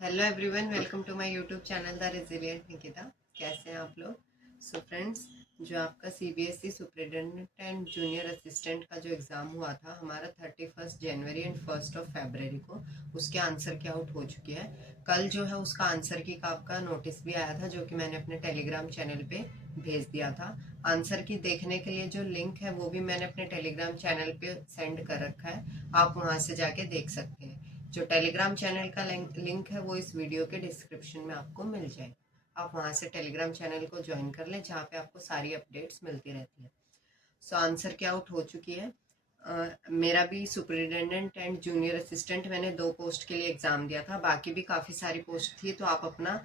Hello everyone, welcome to my YouTube channel the resilient Nikita. कैसे हैं आप लोग? सो फ्रेंड्स, जो आपका CBSE superintendent and junior assistant का जो एग्ज़ाम हुआ था हमारा 31 जनवरी एंड 1 फरवरी को, उसके आंसर की आउट हो चुकी है। कल जो है उसका आंसर की का आपका नोटिस भी आया था, जो कि मैंने अपने टेलीग्राम चैनल पे भेज दिया था। आंसर की देखने के लिए जो लिंक है वो भी मैंने अपने टेलीग्राम चैनल पे सेंड कर रखा है, आप वहाँ से जाके देख सकते हैं। जो टेलीग्राम चैनल का लिंक है वो इस वीडियो के डिस्क्रिप्शन में आपको मिल जाएगा। आप वहाँ से टेलीग्राम चैनल को ज्वाइन कर लें, जहाँ पे आपको सारी अपडेट्स मिलती रहती है। सो आंसर की आउट हो चुकी है। मेरा भी सुपरिटेंडेंट एंड जूनियर असिस्टेंट मैंने 2 पोस्ट के लिए एग्ज़ाम दिया था, बाकी भी काफ़ी सारी पोस्ट थी। तो आप अपना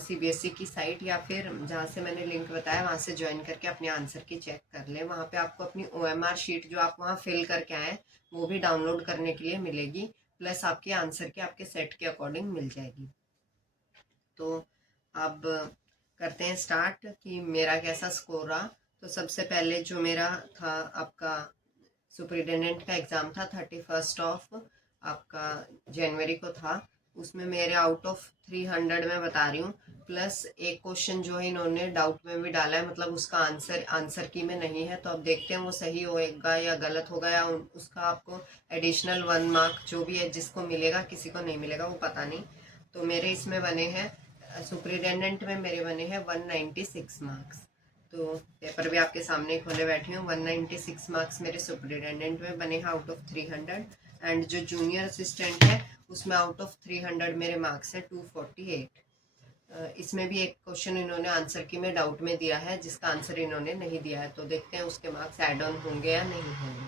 सीबीएसई की साइट या फिर जहाँ से मैंने लिंक बताया वहाँ से ज्वाइन करके अपने आंसर की चेक कर लें। वहाँ पे आपको अपनी ओएमआर शीट जो आप वहाँ फिल करके आए वो भी डाउनलोड करने के लिए मिलेगी, प्लस आपके आंसर की आपके सेट के अकॉर्डिंग मिल जाएगी। तो अब करते हैं स्टार्ट कि मेरा कैसा स्कोर रहा। तो सबसे पहले जो मेरा था आपका सुपरिटेंडेंट का एग्ज़ाम था 31 आपका जनवरी को था। उसमें मेरे आउट ऑफ 300 में बता रही हूँ, प्लस एक क्वेश्चन जो है इन्होंने डाउट में भी डाला है, मतलब उसका आंसर की में नहीं है। तो अब देखते हैं वो सही होएगा या गलत होगा, या उसका आपको एडिशनल 1 मार्क जो भी है जिसको मिलेगा, किसी को नहीं मिलेगा वो पता नहीं। तो मेरे इसमें बने हैं सुपरिटेंडेंट में मेरे बने हैं 196 मार्क्स। तो पेपर भी आपके सामने खोले बैठी हूँ। 196 मार्क्स मेरे सुपरिटेंडेंट में बने हैं आउट ऑफ 300, एंड जो जूनियर असिस्टेंट है उसमें आउट ऑफ 300 मेरे मार्क्स हैं 248। इसमें भी एक क्वेश्चन इन्होंने आंसर की में डाउट में दिया है, जिसका आंसर इन्होंने नहीं दिया है। तो देखते हैं उसके मार्क्स एड ऑन होंगे या नहीं होंगे।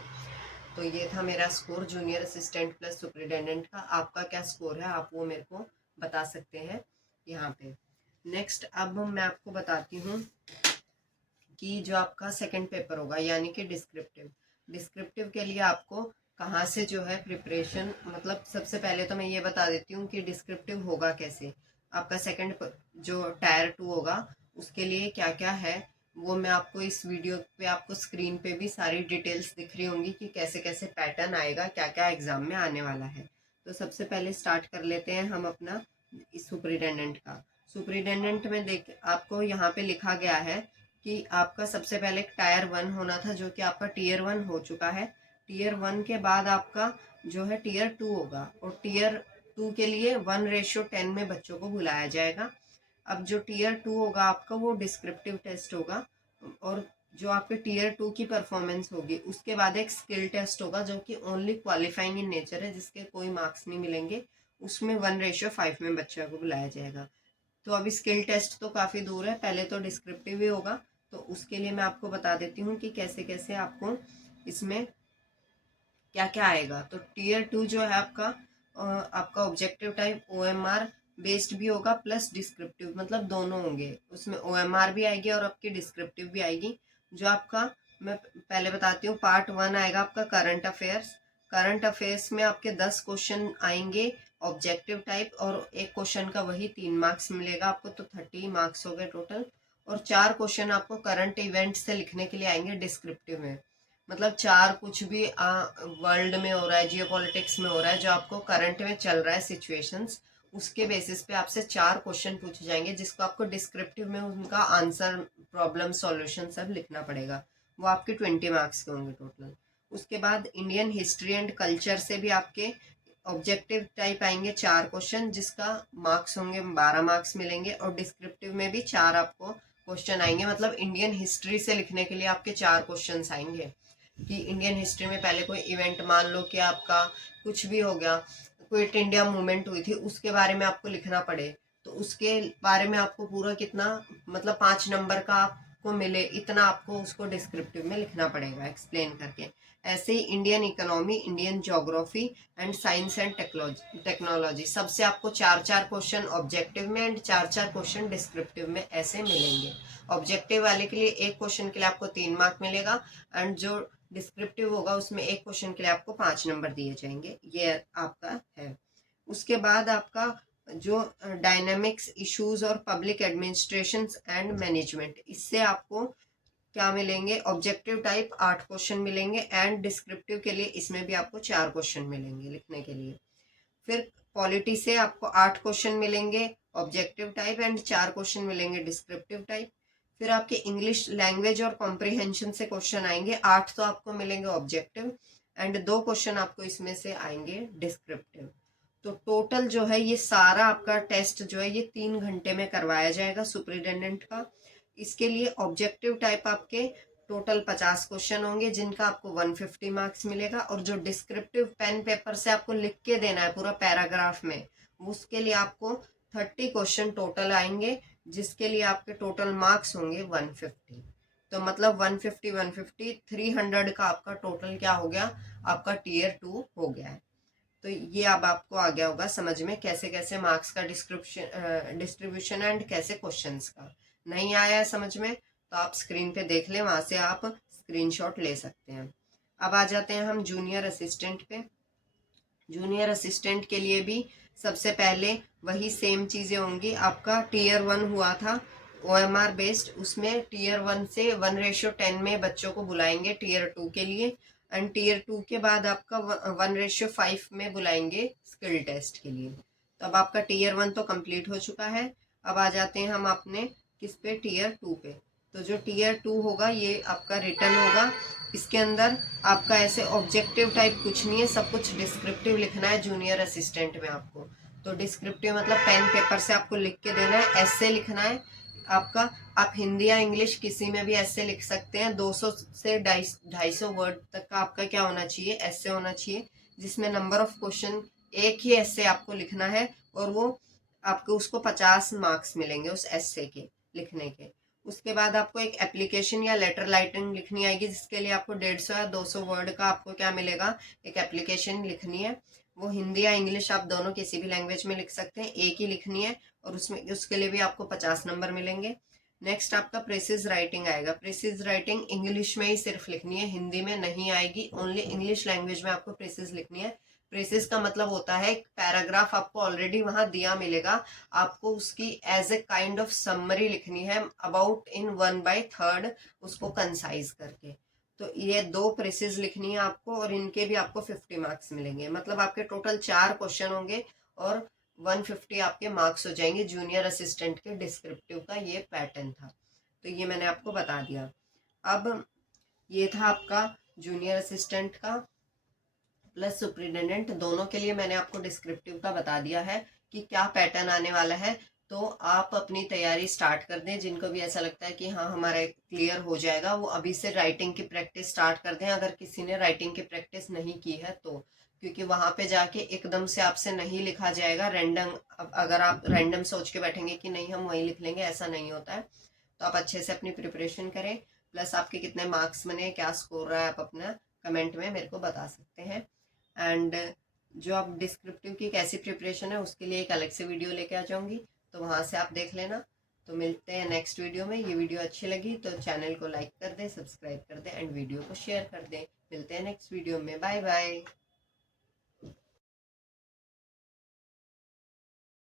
तो ये था मेरा score junior assistant plus superintendent का। आपका क्या स्कोर है आप वो मेरे को बता सकते हैं यहाँ पे। नेक्स्ट अब मैं आपको बताती हूँ कि जो आपका सेकंड पेपर होगा, यानी कि डिस्क्रिप्टिव। डिस्क्रिप्टिव के लिए आपको कहाँ से जो है प्रिपरेशन, मतलब सबसे पहले तो मैं ये बता देती हूँ कि डिस्क्रिप्टिव होगा कैसे। आपका सेकंड जो टायर 2 होगा उसके लिए क्या क्या है वो मैं आपको इस वीडियो पे, आपको स्क्रीन पे भी सारी डिटेल्स दिख रही होंगी कि कैसे कैसे पैटर्न आएगा, क्या क्या एग्जाम में आने वाला है। तो सबसे पहले स्टार्ट कर लेते हैं हम अपना सुपरिटेंडेंट का। सुपरिटेंडेंट में देख आपको यहाँ पे लिखा गया है कि आपका सबसे पहले टायर 1 होना था, जो कि आपका टीयर 1 हो चुका है। टीयर 1 के बाद आपका जो है टीयर 2 होगा, और टीयर 2 के लिए 1:10 में बच्चों को बुलाया जाएगा। अब जो टीयर 2 होगा आपका वो डिस्क्रिप्टिव टेस्ट होगा, और जो आपके टीयर 2 की परफॉर्मेंस होगी उसके बाद एक स्किल टेस्ट होगा, जो कि ओनली क्वालिफाइंग इन नेचर है, जिसके कोई मार्क्स नहीं मिलेंगे। उसमें 1:5 में बच्चों को बुलाया जाएगा। तो अभी स्किल टेस्ट तो काफ़ी दूर है, पहले तो डिस्क्रिप्टिव ही होगा। तो उसके लिए मैं आपको बता देती हूँ कि कैसे कैसे आपको इसमें क्या क्या आएगा। तो टीयर 2 जो है आपका ऑब्जेक्टिव टाइप ओएमआर बेस्ड भी होगा, प्लस डिस्क्रिप्टिव, मतलब दोनों होंगे। उसमें ओएमआर भी आएगी और आपकी डिस्क्रिप्टिव भी आएगी। जो आपका मैं पहले बताती हूँ, पार्ट 1 आएगा आपका करंट अफेयर्स। करंट अफेयर्स में आपके 10 क्वेश्चन आएंगे ऑब्जेक्टिव टाइप, और एक क्वेश्चन का वही 3 मार्क्स मिलेगा आपको, तो 30 मार्क्स हो गए टोटल। और 4 क्वेश्चन आपको करंट इवेंट से लिखने के लिए आएंगे डिस्क्रिप्टिव में। मतलब 4 कुछ भी वर्ल्ड में हो रहा है, जियो पॉलिटिक्स में हो रहा है, जो आपको करंट में चल रहा है सिचुएशंस, उसके बेसिस पे आपसे 4 क्वेश्चन पूछे जाएंगे, जिसको आपको डिस्क्रिप्टिव में उनका आंसर, प्रॉब्लम सॉल्यूशन सब लिखना पड़ेगा। वो आपके 20 मार्क्स के होंगे टोटल। उसके बाद इंडियन हिस्ट्री एंड कल्चर से भी आपके ऑब्जेक्टिव टाइप आएंगे 4 क्वेश्चन, जिसका मार्क्स होंगे 12 मार्क्स मिलेंगे, और डिस्क्रिप्टिव में भी 4 आपको क्वेश्चन आएंगे। मतलब इंडियन हिस्ट्री से लिखने के लिए आपके 4 क्वेश्चन आएंगे कि इंडियन हिस्ट्री में पहले कोई इवेंट, मान लो कि आपका कुछ भी हो गया, क्विट इंडिया मूवमेंट हुई थी, उसके बारे में आपको लिखना पड़े, तो उसके बारे में आपको पूरा कितना, मतलब 5 नंबर का आपको मिले, इतना आपको उसको डिस्क्रिप्टिव में लिखना पड़ेगा एक्सप्लेन करके। ऐसे ही Indian economy, Indian geography and science and technology, सबसे आपको 4-4 क्वेश्चन ऑब्जेक्टिव में एंड 4-4 क्वेश्चन डिस्क्रिप्टिव में ऐसे मिलेंगे। ऑब्जेक्टिव वाले के लिए एक क्वेश्चन के लिए आपको 3 मार्क मिलेगा, एंड जो डिस्क्रिप्टिव होगा उसमें एक क्वेश्चन के लिए आपको 5 नंबर दिए जाएंगे। ये आपका है। उसके बाद आपका जो डायनेमिक्स, इश्यूज और पब्लिक एडमिनिस्ट्रेशन एंड मैनेजमेंट, इससे आपको क्या मिलेंगे, ऑब्जेक्टिव टाइप 8 क्वेश्चन मिलेंगे, एंड डिस्क्रिप्टिव के लिए इसमें भी आपको 4 क्वेश्चन मिलेंगे लिखने के लिए। फिर पॉलिटी से आपको 8 क्वेश्चन मिलेंगे ऑब्जेक्टिव टाइप एंड 4 क्वेश्चन मिलेंगे डिस्क्रिप्टिव टाइप। फिर आपके इंग्लिश लैंग्वेज और कॉम्प्रिहेंशन से क्वेश्चन आएंगे, 8 तो आपको मिलेंगे ऑब्जेक्टिव एंड 2 क्वेश्चन आपको इसमें से आएंगे डिस्क्रिप्टिव। तो टोटल जो है ये सारा आपका टेस्ट जो है ये 3 घंटे में करवाया जाएगा सुपरिटेंडेंट का। इसके लिए ऑब्जेक्टिव टाइप आपके टोटल 50 क्वेश्चन होंगे जिनका आपको 150 मार्क्स मिलेगा, और जो डिस्क्रिप्टिव पेन पेपर से आपको लिख के देना है पूरा पैराग्राफ में, उसके लिए आपको 30 क्वेश्चन टोटल आएंगे जिसके लिए आपके टोटल मार्क्स होंगे 150। तो मतलब 150 150 300 का आपका टोटल क्या हो गया, आपका टीयर 2 हो गया है। तो ये अब आपको आ गया होगा समझ में कैसे कैसे मार्क्स का डिस्ट्रीब्यूशन एंड कैसे क्वेश्चंस का। नहीं आया है समझ में तो आप स्क्रीन पे देख लें, वहां से आप स्क्रीनशॉट ले सकते हैं। अब आ जाते हैं हम जूनियर असिस्टेंट पे। जूनियर असिस्टेंट के लिए भी सबसे पहले वही सेम चीज़ें होंगी। आपका टीयर 1 हुआ था OMR बेस्ड, उसमें टीयर 1 से 1:10 में बच्चों को बुलाएंगे टीयर 2 के लिए, एंड टीयर 2 के बाद आपका 1:5 में बुलाएंगे स्किल टेस्ट के लिए। तो अब आपका टीयर 1 तो कंप्लीट हो चुका है। अब आ जाते हैं हम अपने किस पे, टीयर 2 पे। तो जो टीयर 2 होगा ये आपका रिटर्न होगा। इसके अंदर आपका ऐसे ऑब्जेक्टिव टाइप कुछ नहीं है, सब कुछ डिस्क्रिप्टिव लिखना है जूनियर असिस्टेंट में आपको। तो डिस्क्रिप्टिव मतलब पेन पेपर से आपको लिख के देना है, ऐसे लिखना है आपका। आप हिंदी या इंग्लिश किसी में भी ऐसे लिख सकते हैं। 200 से 250 वर्ड तक का आपका क्या होना चाहिए, ऐसे होना चाहिए, जिसमें नंबर ऑफ क्वेश्चन एक ही ऐसे आपको लिखना है, और वो आपको उसको 50 मार्क्स मिलेंगे उस ऐसे के लिखने के। उसके बाद आपको एक एप्लीकेशन या लेटर राइटिंग लिखनी आएगी जिसके लिए आपको 150 या 200 वर्ड का आपको क्या मिलेगा, एक एप्लीकेशन लिखनी है। वो हिंदी या इंग्लिश आप दोनों किसी भी लैंग्वेज में लिख सकते हैं, एक ही लिखनी है, और उसमें उसके लिए भी आपको 50 नंबर मिलेंगे। नेक्स्ट आपका प्रेसिज राइटिंग आएगा। प्रेसिज राइटिंग इंग्लिश में ही सिर्फ लिखनी है, हिंदी में नहीं आएगी, ओनली इंग्लिश लैंग्वेज में आपको प्रेसिज लिखनी है। प्रेसिज का मतलब होता है एक पैराग्राफ आपको ऑलरेडी वहां दिया मिलेगा, आपको उसकी as a kind of summary लिखनी है अबाउट इन 1/3, उसको कंसाइज करके। तो ये 2 प्रेसिज लिखनी है आपको, और इनके भी आपको 50 मार्क्स मिलेंगे। मतलब आपके टोटल 4 क्वेश्चन होंगे और 150 आपके मार्क्स हो जाएंगे। जूनियर असिस्टेंट के डिस्क्रिप्टिव का ये पैटर्न था, तो ये मैंने आपको बता दिया। अब ये था आपका जूनियर असिस्टेंट का प्लस सुपरिटेंडेंट, दोनों के लिए मैंने आपको डिस्क्रिप्टिव का बता दिया है कि क्या पैटर्न आने वाला है। तो आप अपनी तैयारी स्टार्ट कर दें, जिनको भी ऐसा लगता है कि हाँ हमारा क्लियर हो जाएगा वो अभी से राइटिंग की प्रैक्टिस स्टार्ट कर दें, अगर किसी ने राइटिंग की प्रैक्टिस नहीं की है तो। क्योंकि वहां पे जाके एकदम से आपसे नहीं लिखा जाएगा रैंडम। अगर आप रैंडम सोच के बैठेंगे कि नहीं हम वही लिख लेंगे, ऐसा नहीं होता है। तो आप अच्छे से अपनी प्रिपरेशन करें, प्लस आपके कितने मार्क्स बने, क्या स्कोर रहा है, आप अपना कमेंट में मेरे को बता सकते हैं। एंड जो आप डिस्क्रिप्टिव की कैसी प्रिपरेशन है उसके लिए एक अलग से वीडियो लेके आ जाऊंगी, तो वहां से आप देख लेना। तो मिलते हैं नेक्स्ट वीडियो में। ये वीडियो अच्छी लगी तो चैनल को लाइक कर दें, सब्सक्राइब कर दें एंड वीडियो को शेयर कर दें। मिलते हैं नेक्स्ट वीडियो में, बाय बाय।